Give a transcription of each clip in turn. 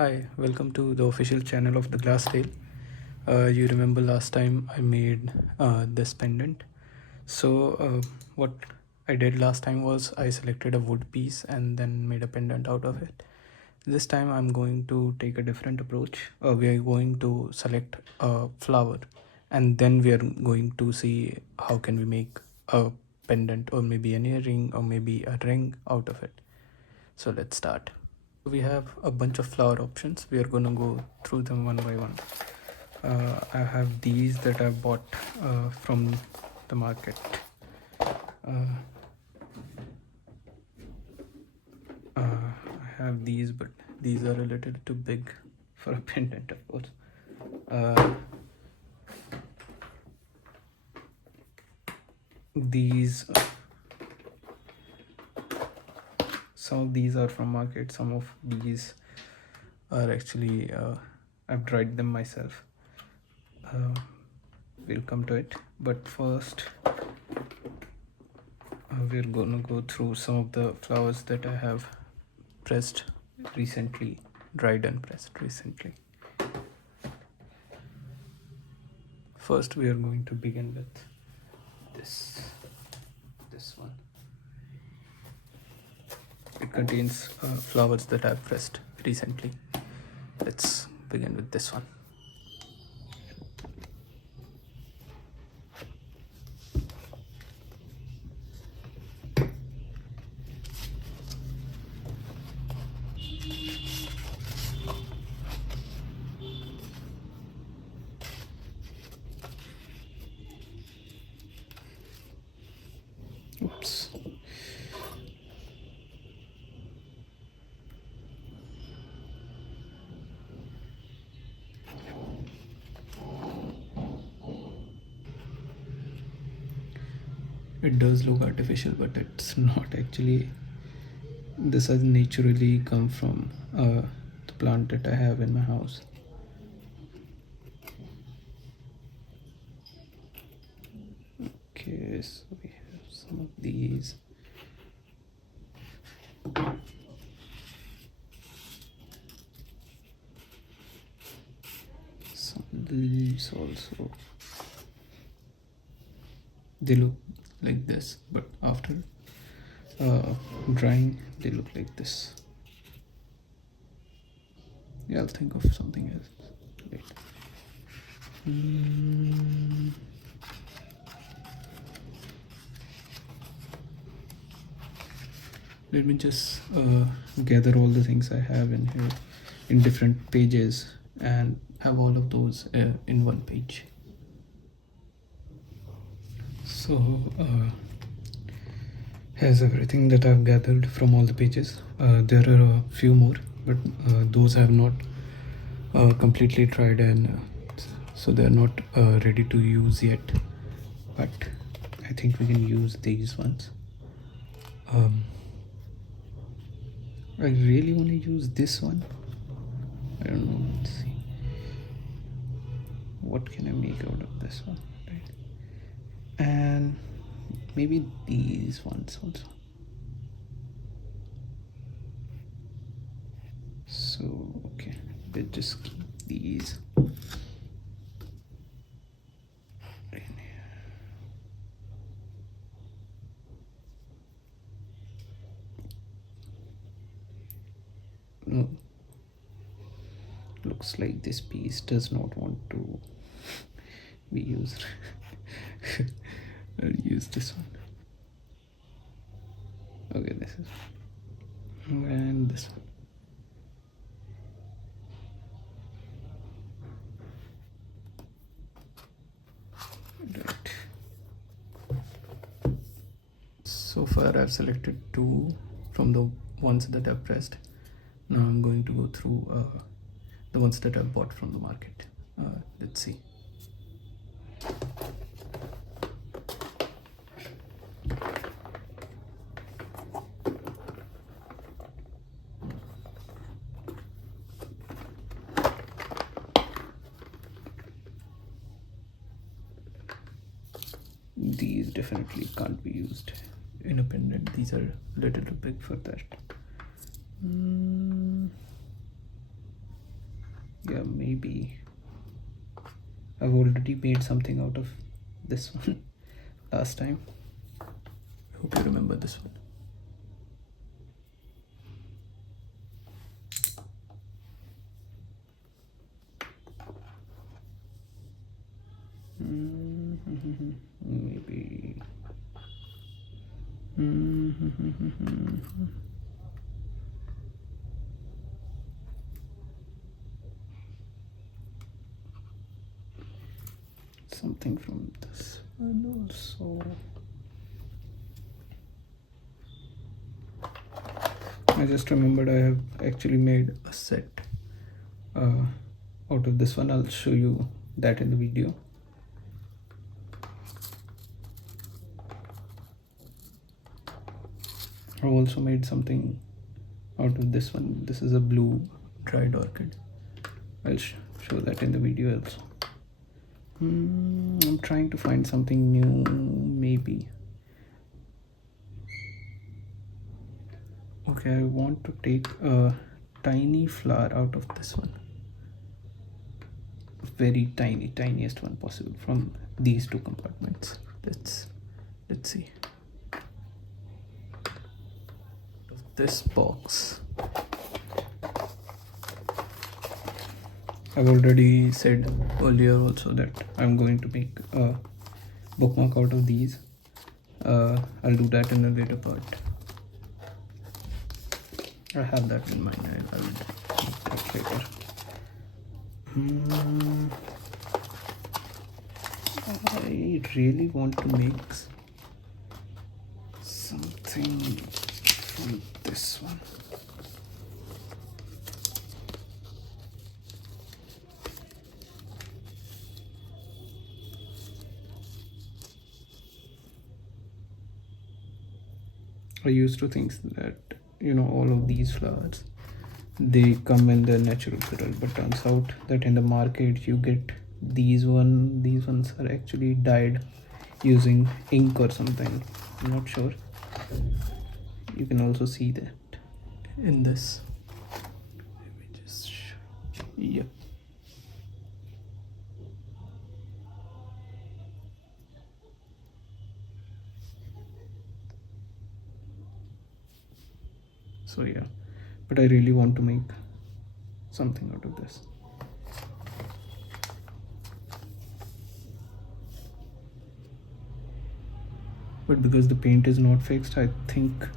Hi, welcome to the official channel of the Glass Tale. You remember last time I made this pendant. What I did last time was I selected a wood piece and then made a pendant out of it. This time I'm going to take a different approach. We are going to select a flower and then we are going to see how can we make a pendant or maybe an earring or maybe a ring out of it. So let's start. We have a bunch of flower options. We are going to go through them one by one. I have these that I bought from the market. I have these, but these are a little too big for a pendant, of course. These some of these are from market, some of these are actually I've dried them myself. We'll come to it, but first we're gonna go through some of the flowers that I have pressed recently, dried and pressed recently. First we are going to begin with this one. It contains flowers that I've pressed recently. Let's begin with this one. Oops. It does look artificial, but it's not actually. This has naturally come from the plant that I have in my house. Okay, so we have some of these. Some leaves also. They look like this, but after drying they look like this. Yeah, I'll think of something else. Wait. Let me just gather all the things I have in here in different pages and have all of those in one page. So here's everything that I've gathered from all the pages. There are a few more, but those have not completely dried, and so they're not ready to use yet. But I think we can use these ones. I really want to use this one. I don't know. Let's see. What can I make out of this one? Right. And maybe these ones also. So okay, we'll just keep these in here. No, looks like this piece does not want to be used. I'll use this one. Okay, this is, and this one. Right. So far I've selected two from the ones that I've pressed. Now I'm going to go through the ones that I've bought from the market. Let's see. These definitely can't be used in a pendant. These are a little too big for that. Yeah, maybe I've already made something out of this one last time. Hope you remember this one. Maybe. Something from this one also. I just remembered I have actually made a set out of this one. I'll show you that in the video. I also made something out of this one. This is a blue dried orchid. I'll show that in the video also. I'm trying to find something new, maybe. Okay, I want to take a tiny flower out of this one. Very tiny, tiniest one possible from these two compartments. Let's see. This box. I've already said earlier also that I'm going to make a bookmark out of these. I'll do that in a later part. I have that in mind. I will make that later. I really want to make something from this one. I used to think that, you know, all of these flowers, they come in their natural color, but turns out that in the market you get these ones are actually dyed using ink or something. I'm not sure. You can also see that in this. Let me just show. Yep. So yeah, but I really want to make something out of this. But because the paint is not fixed, I think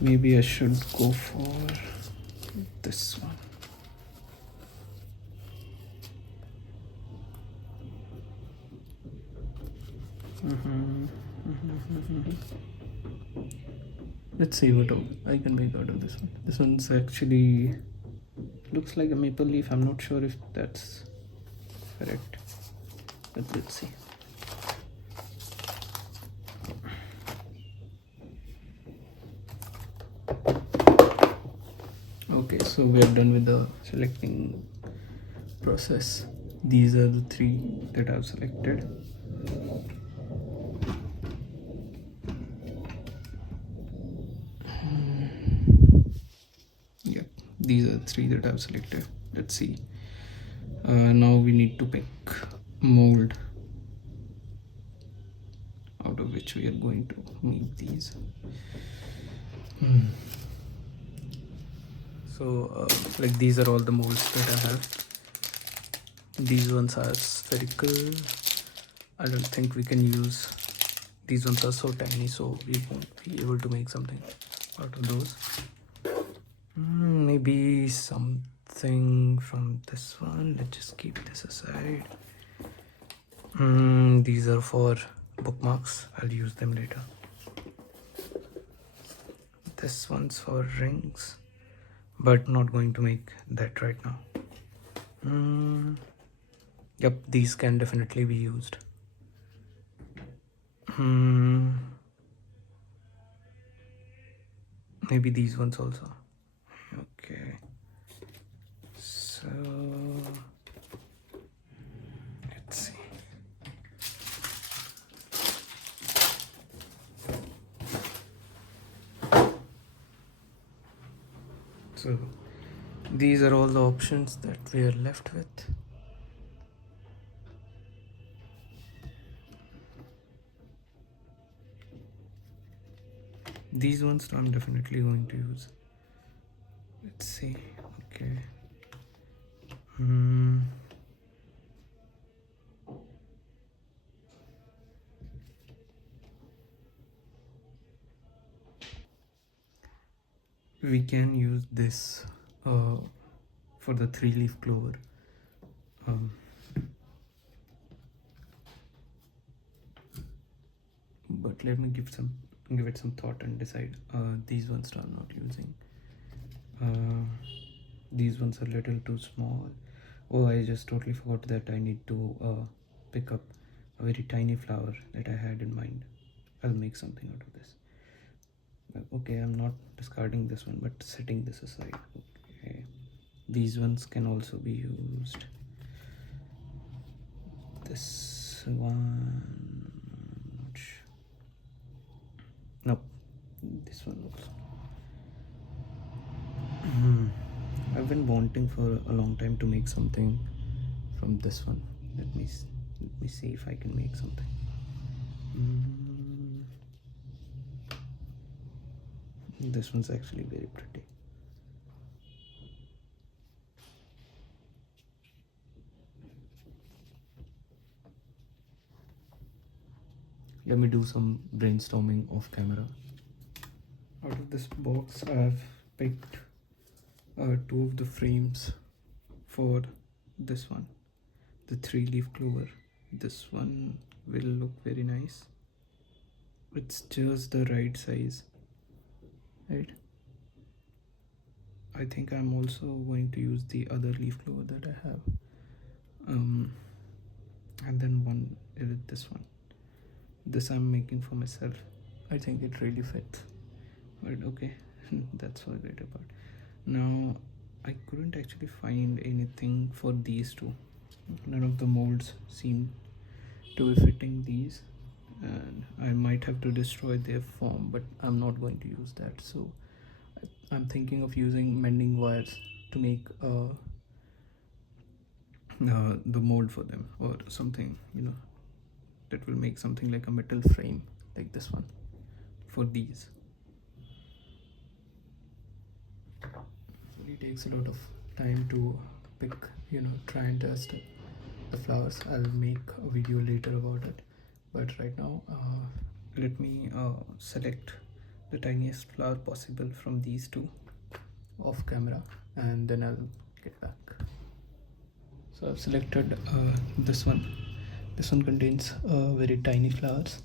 maybe I should go for this one. Let's see what I can make out of this one. This one's actually looks like a maple leaf. I'm not sure if that's correct, but let's see. Okay, so we are done with the selecting process. These are the three that I've selected. Yeah, these are the three that I've selected. Let's see. Now we need to pick mold out of which we are going to make these. So like these are all the molds that I have. These ones are spherical. I don't think we can use, these ones are so tiny, so we won't be able to make something out of those. Maybe something from this one. Let's just keep this aside. These are for bookmarks. I'll use them later. This one's for rings, but not going to make that right now. Yep, these can definitely be used. Maybe these ones also. Okay, so let's see. So These are all the options that we are left with. These ones I'm definitely going to use. Let's see. Okay. We can use this for the 3-leaf clover. But let me give it some thought and decide. These ones I'm not using. These ones are a little too small. Oh, I just totally forgot that I need to pick up a very tiny flower that I had in mind. I'll make something out of this. Okay, I'm not discarding this one, but setting this aside. Okay, these ones can also be used. This one, nope, this one looks. I've been wanting for a long time to make something from this one. Let me see if I can make something. This one's actually very pretty. Let me do some brainstorming off camera. Out of this box, I've picked 2 of the frames for this one, the 3-leaf clover. This one will look very nice. It's just the right size, right? I think I'm also going to use the other leaf clover that I have, and then one is this one. This I'm making for myself. I think it really fits, but okay. That's all great about. Now I couldn't actually find anything for these two. None of the molds seem to be fitting these, and I might have to destroy their form, but I'm not going to use that. So I'm thinking of using mending wires to make the mold for them, or something, that will make something like a metal frame like this one for these. It takes a lot of time to pick, try and test the flowers. I'll make a video later about it, but right now let me select the tiniest flower possible from these two off camera, and then I'll get back. So I've selected this one. This one contains very tiny flowers.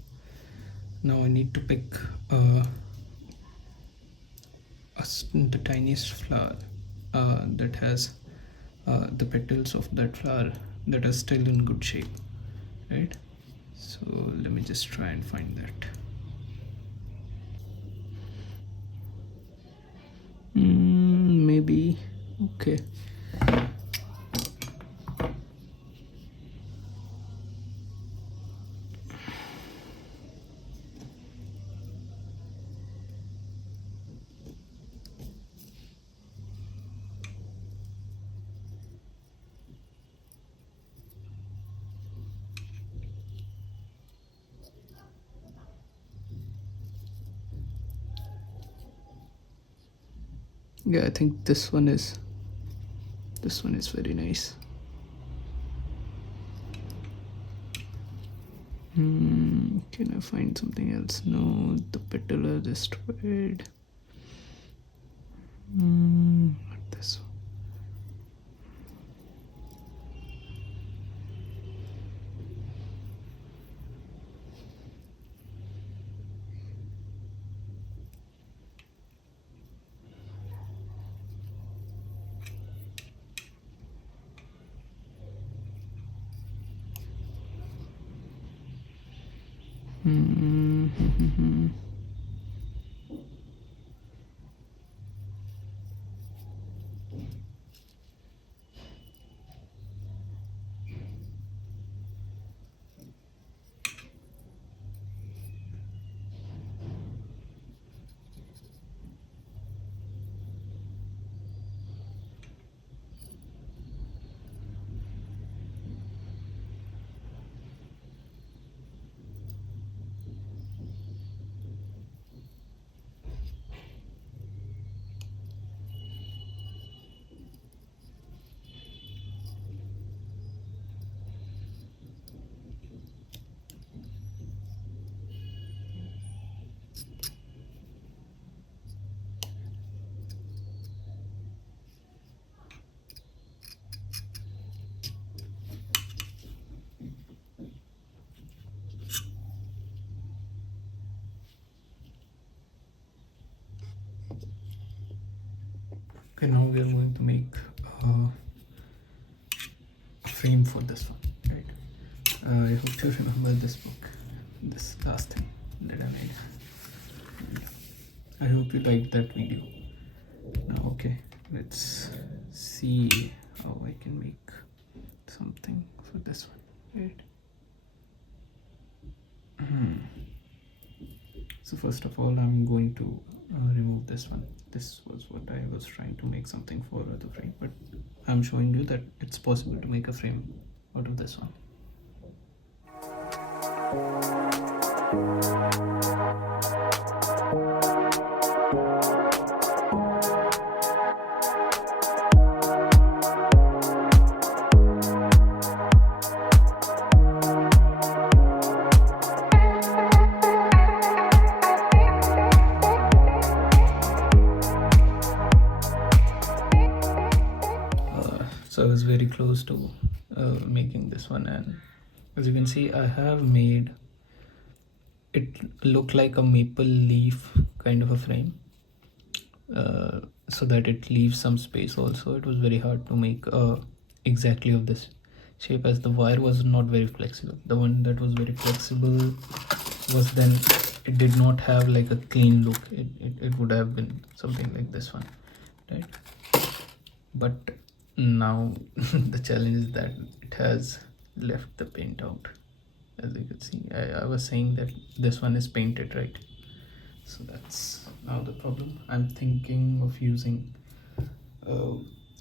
Now I need to pick the tiniest flower that has the petals of that flower that are still in good shape, right? So let me just try and find that. Maybe. Okay. Yeah, I think this one is very nice. Can I find something else? No, the petal are destroyed. Not this one. Okay, now we are going to make a frame for this one, right? I hope you remember this book, this last thing that I made. I hope you liked that video. Now, okay, let's see how I can make something for this one, right? So first of all, I'm going to remove this one. This was what I was trying to make something for the frame, but I'm showing you that it's possible to make a frame out of this one. So I was very close to making this one, and as you can see, I have made it look like a maple leaf kind of a frame, so that it leaves some space. Also, it was very hard to make exactly of this shape, as the wire was not very flexible. The one that was very flexible was, then it did not have like a clean look. It would have been something like this one, right? But now the challenge is that it has left the paint out. As you can see, I was saying that this one is painted, right? So that's now the problem. I'm thinking of using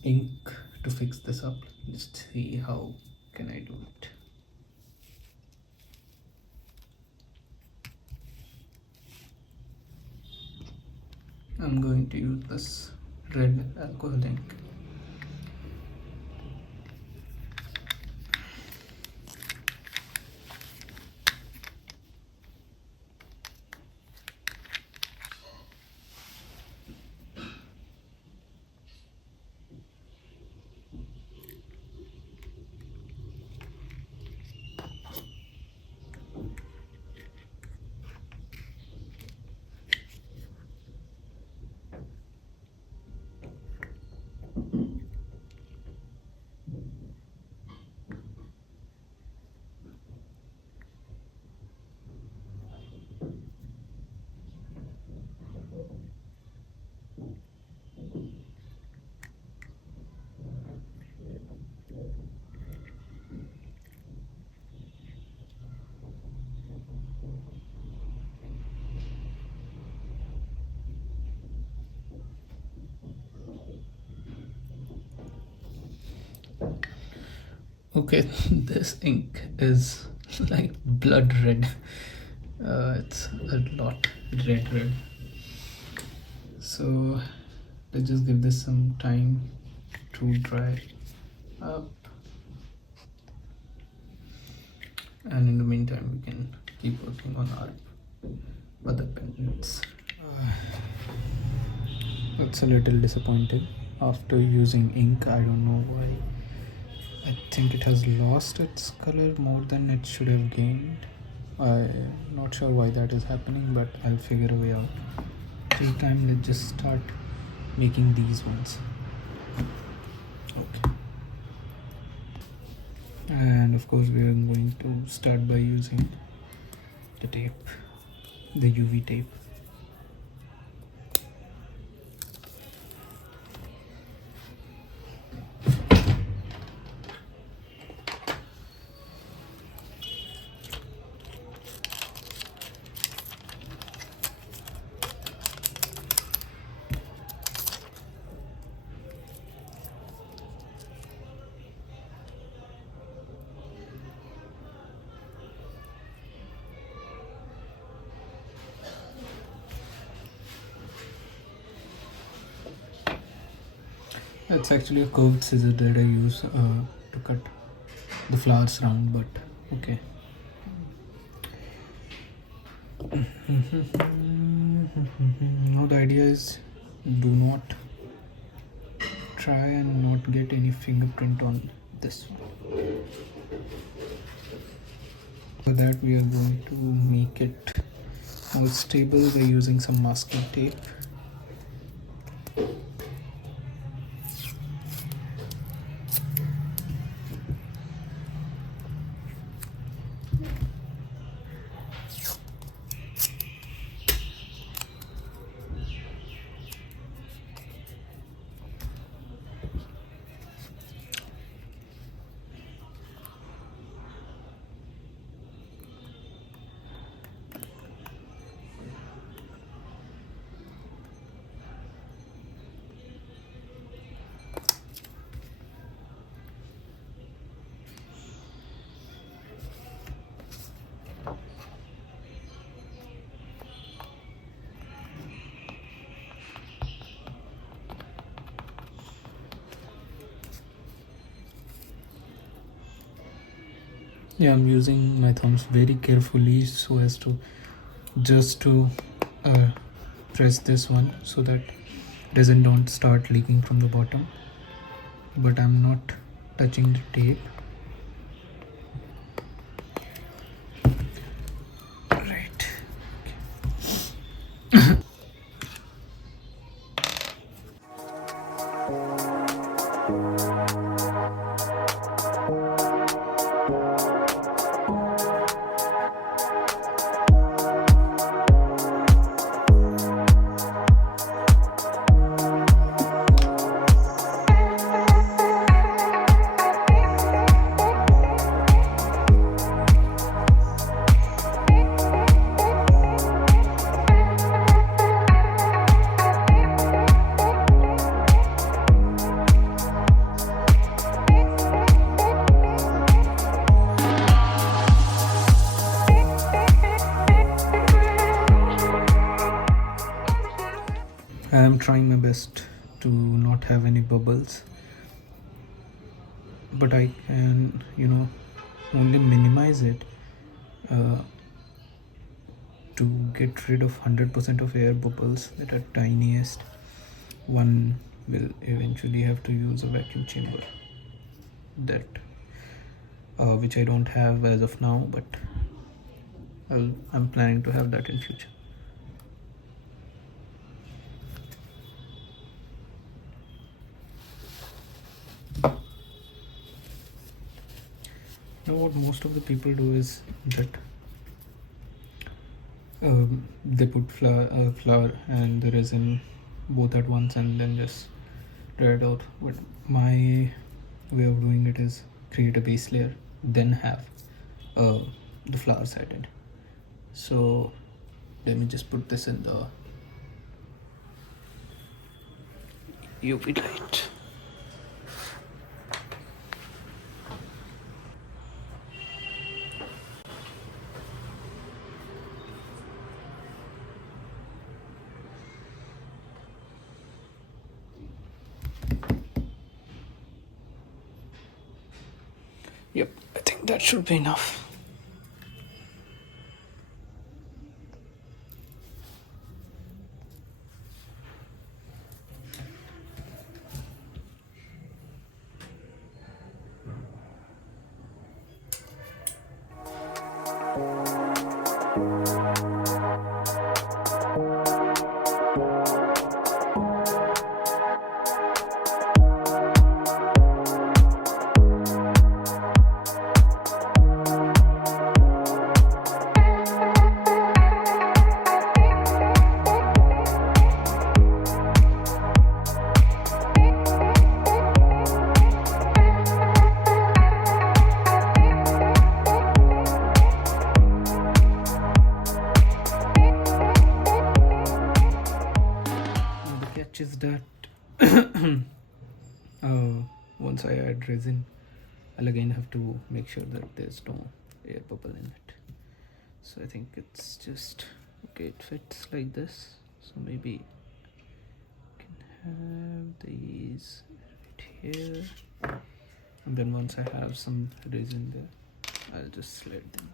ink to fix this up. Just see how can I do it. I'm going to use this red alcohol ink. Okay, this ink is like blood red. It's a lot red. So let's just give this some time to dry up, and in the meantime we can keep working on our other pendants. It's a little disappointing after using ink. I don't know why. I think it has lost its color more than it should have gained. I'm not sure why that is happening, but I'll figure a way out. Till time, let's just start making these ones. Okay. And of course, we are going to start by using the tape, the UV tape. It's actually a curved scissor that I use to cut the flowers round, but okay. Now the idea is, do not try and not get any fingerprint on this one. For that we are going to make it more stable by using some masking tape. Yeah, I'm using my thumbs very carefully so as to just to uh, press this one so that resin don't start leaking from the bottom, but I'm not touching the tape. Right. I am trying my best to not have any bubbles, but I can, only minimize it uh, to get rid of 100% of air bubbles that are tiniest. One will eventually have to use a vacuum chamber, that which I don't have as of now, but I'm planning to have that in future. Now what most of the people do is that they put flour and the resin both at once and then just dry it out. But my way of doing it is create a base layer, then have the flowers added. So let me just put this in the UV light. Yep, I think that should be enough. Is that once I add resin, I'll again have to make sure that there's no air bubble in it. So I think it's just okay, it fits like this, so maybe I can have these right here, and then once I have some resin there, I'll just slide them.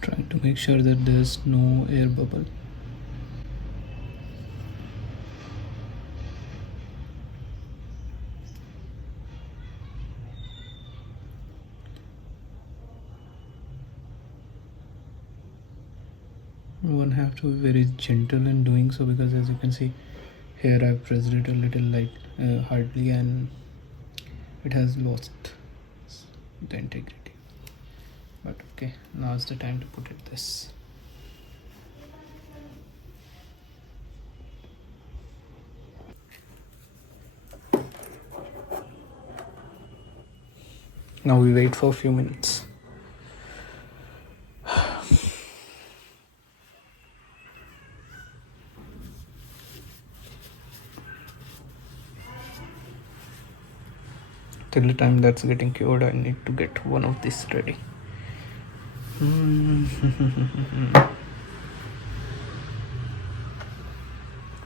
Trying to make sure that there's no air bubble. One have to be very gentle in doing so, because as you can see here I've pressed it a little light, hardly, and it has lost the integrity. But okay, now is the time to put it this. Now we wait for a few minutes. Till the time that's getting cured, I need to get one of these ready.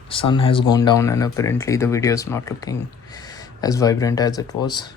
Sun has gone down and apparently the video is not looking as vibrant as it was.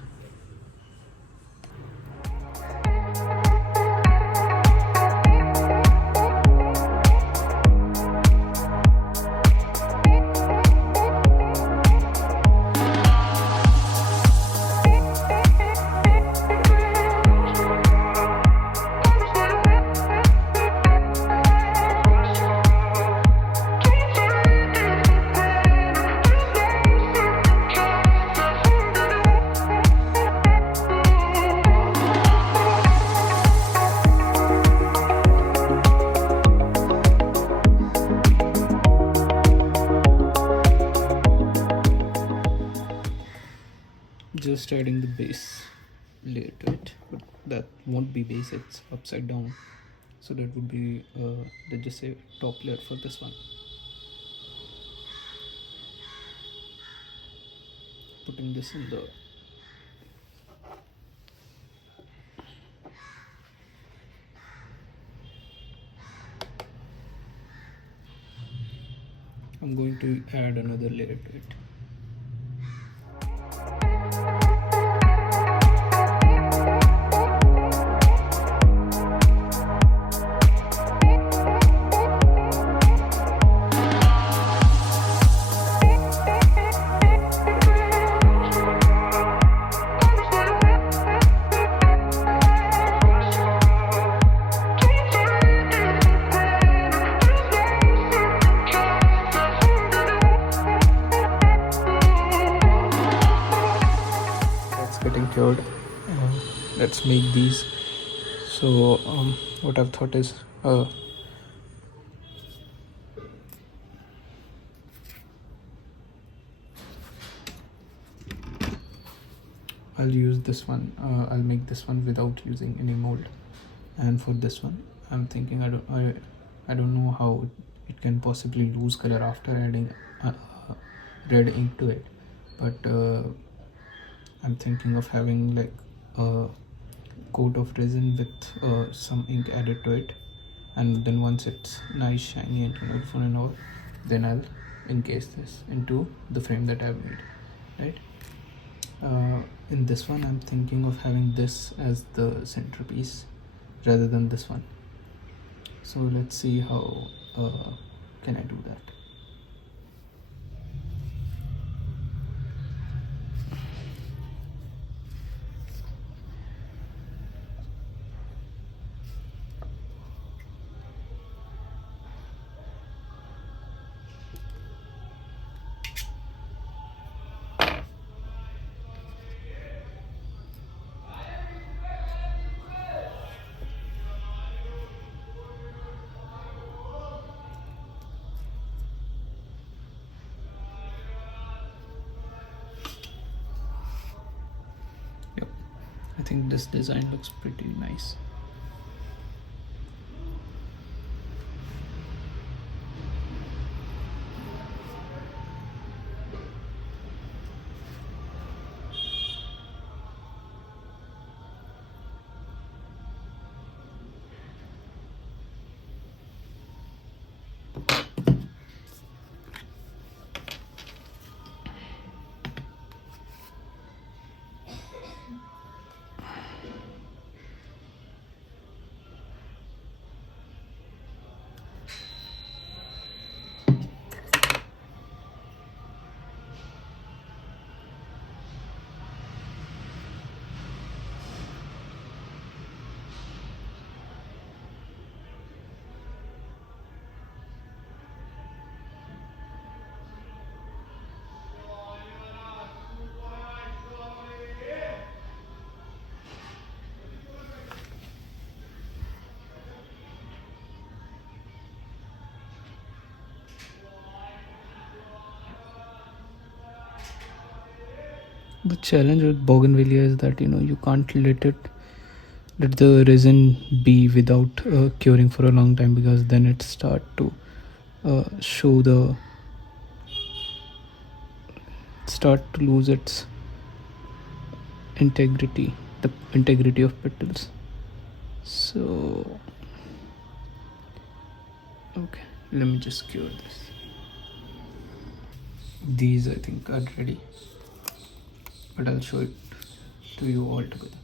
Just adding the base layer to it, but that won't be base, it's upside down, so that would be let's just say top layer for this one. Putting this in the I'm going to add another layer to it. Getting cured. Let's make these. So what I've thought is I'll use this one. I'll make this one without using any mold, and for this one I'm thinking I don't know how it can possibly lose color after adding red ink to it, but I'm thinking of having like a coat of resin with some ink added to it, and then once it's nice, shiny and colorful and all, then I'll encase this into the frame that I've made, right? In this one I'm thinking of having this as the centerpiece rather than this one, so let's see how can I do that. I think this design looks pretty nice. The challenge with bougainvillea is that you can't let the resin be without curing for a long time, because then it show the start to lose its integrity, the integrity of petals. So okay, let me just cure this. These I think are ready, but I'll show it to you all together.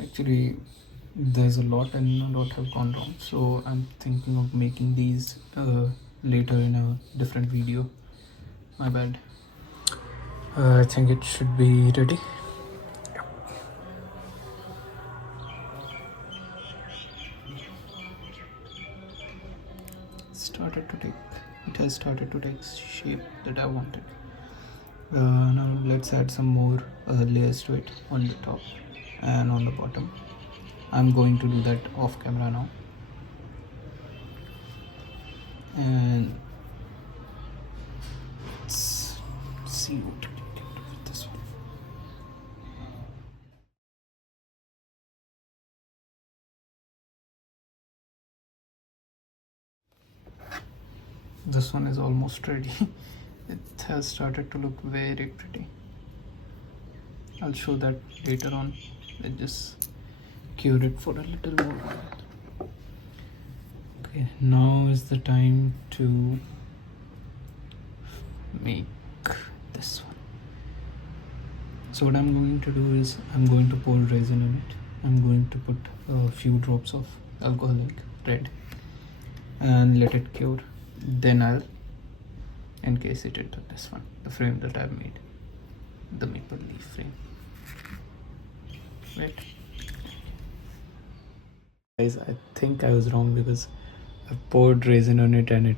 Actually, there's a lot and a lot have gone wrong, so I'm thinking of making these later in a different video. My bad. I think it should be ready. It has started to take shape that I wanted. Now let's add some more layers to it on the top and on the bottom. I'm going to do that off camera now. And let's see what we can do with this one. This one is almost ready. It has started to look very pretty. I'll show that later on. Let's just cure it for a little more while. Okay, now is the time to make this one. So what I'm going to do is I'm going to pour resin in it. I'm going to put a few drops of alcoholic red and let it cure. Then I'll encase it into this one, the frame that I've made, the maple leaf frame. Right, guys, I think I was wrong, because I've poured resin on it and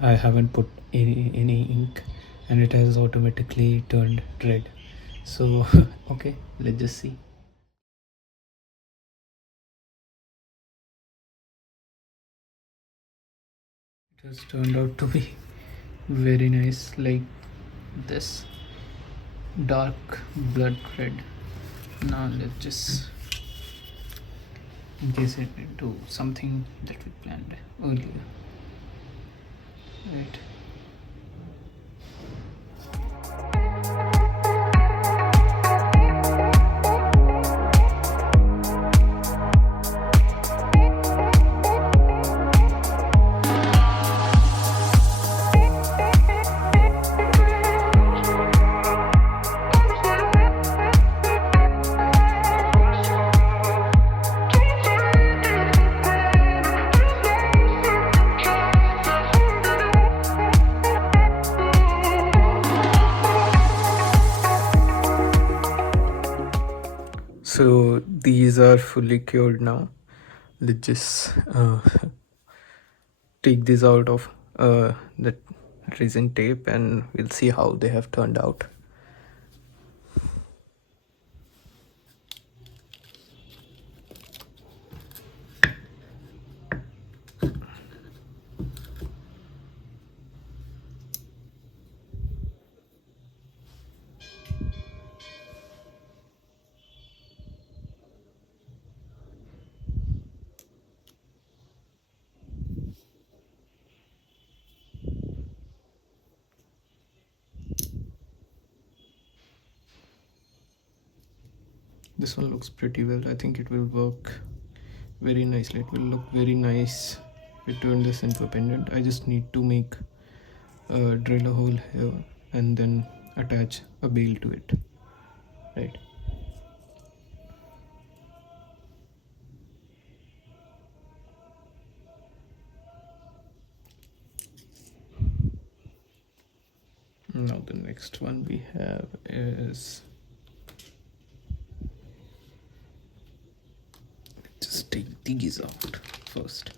I haven't put any ink, and it has automatically turned red. So okay, let's just see. It has turned out to be very nice, like this dark blood red. Now let's just encase it into something that we planned earlier. Right. So these are fully cured now. Let's just take these out of the resin tape, and we'll see how they have turned out. This one looks pretty well. I think it will work very nicely. It will look very nice. We turn this into a pendant. I just need to drill a hole here and then attach a bail to it. Right. Now the next one we have is, just take these out first.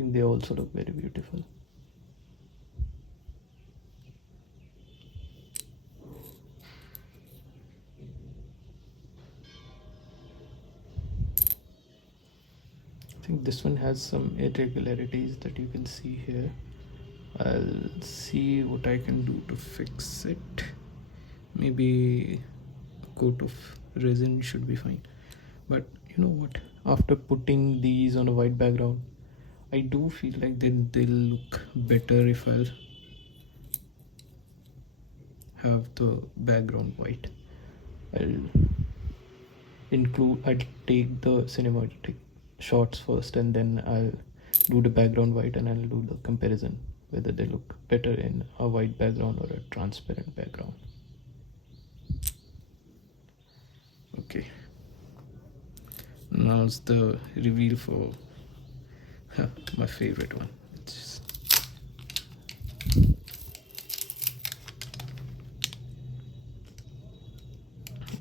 think they also look very beautiful. I think this one has some irregularities that you can see here. I'll see what I can do to fix it. Maybe a coat of resin should be fine. But you know what? After putting these on a white background, I do feel like they'll look better if I'll have the background white. I'll take the cinematic shots first, and then I'll do the background white, and I'll do the comparison whether they look better in a white background or a transparent background. Okay, now it's the reveal for my favorite one.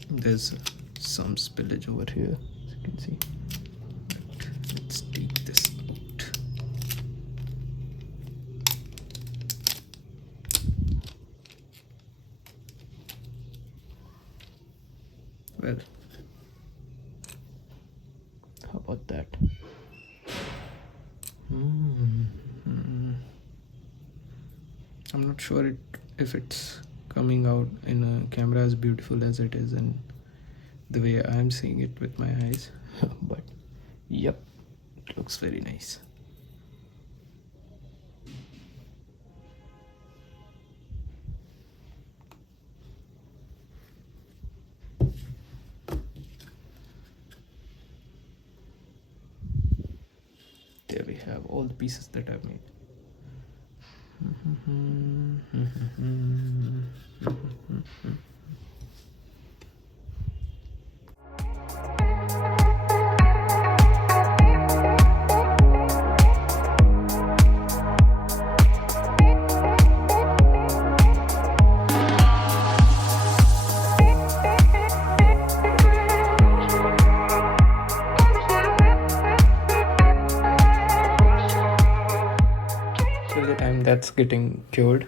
There's some spillage over here, as you can see. But let's take this out. Well, how about that? I'm not sure if it's coming out in a camera as beautiful as it is in the way I'm seeing it with my eyes. But yep, it looks very nice. There we have all the pieces that I've made. Till the time that's getting cured,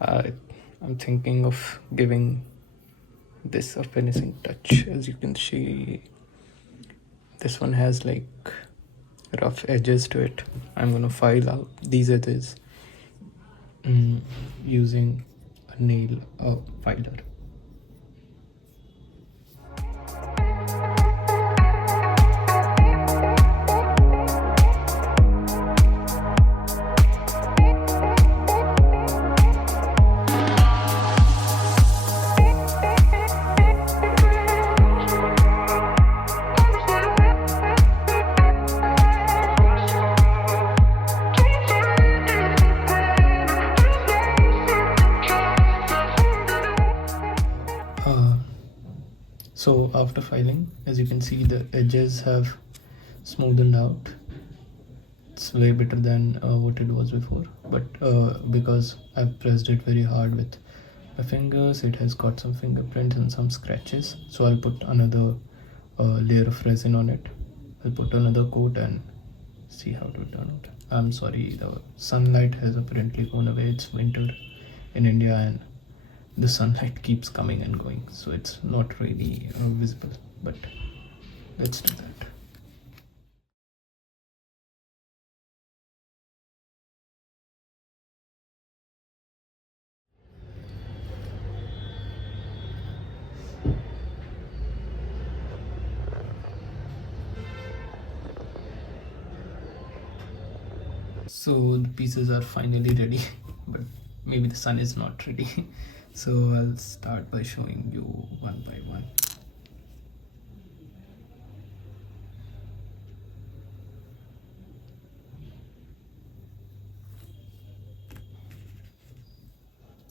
I'm thinking of giving this a finishing touch. As you can see, this one has like rough edges to it. I'm gonna file out these edges using a nail filer. So after filing, as you can see, the edges have smoothened out. It's way better than what it was before, but because I've pressed it very hard with my fingers, it has got some fingerprints and some scratches. So I'll put another layer of resin on it. I'll put another coat and see how it will turn out. I'm sorry, the sunlight has apparently gone away. It's winter in India and the sunlight keeps coming and going, so it's not really visible, but let's do that. So the pieces are finally ready, but maybe the sun is not ready. So I'll start by showing you one by one.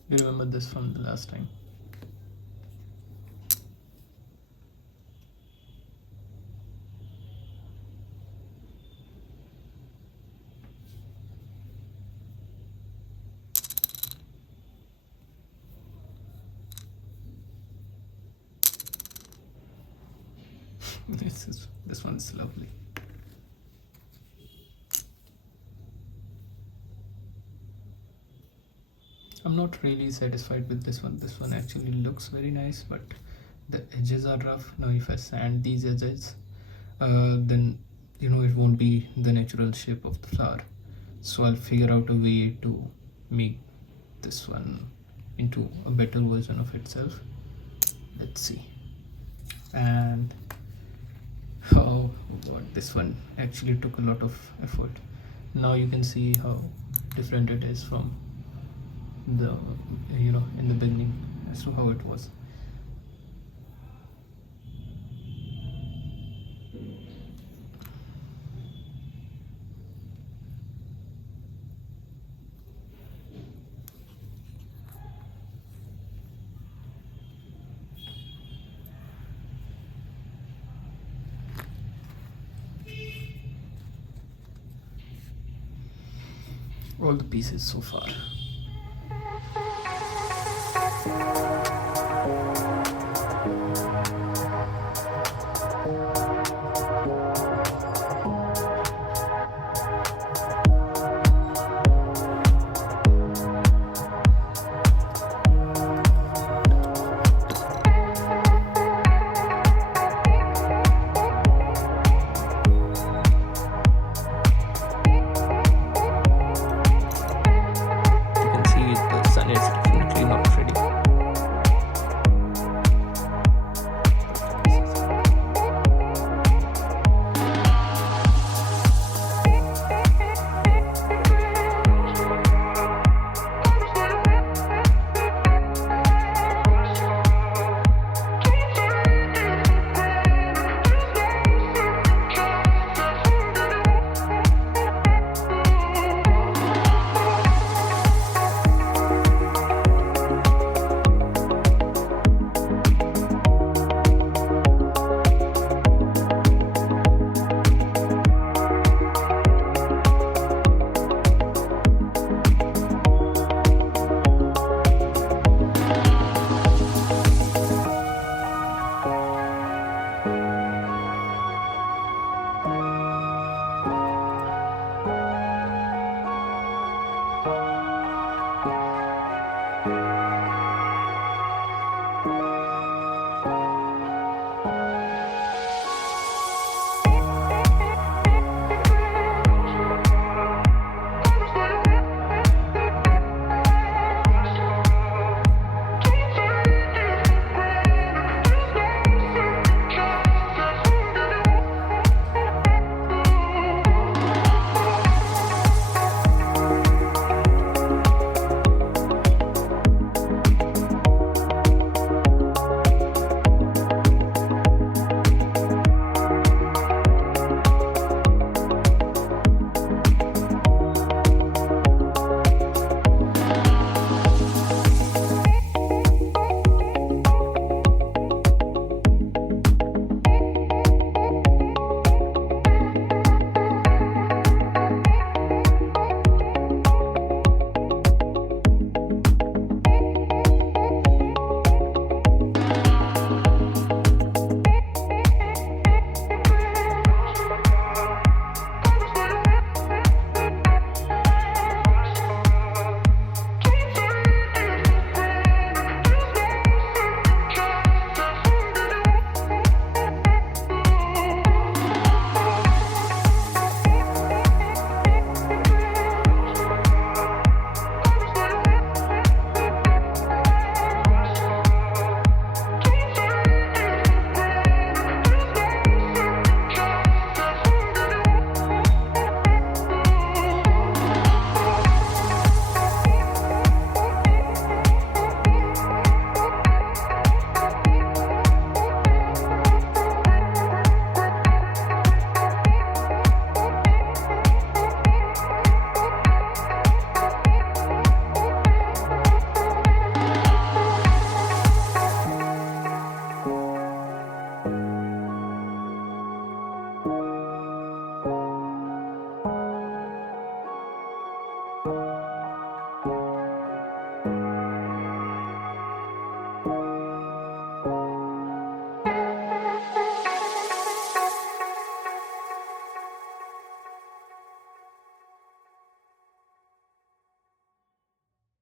You remember this from the last time? This one's lovely. I'm not really satisfied with this one. This one actually looks very nice, but the edges are rough. Now if I sand these edges, then it won't be the natural shape of the flower. So I'll figure out a way to make this one into a better version of itself. Let's see. And oh god, this one actually took a lot of effort. Now you can see how different it is from the in the beginning as to how it was. All the pieces so far.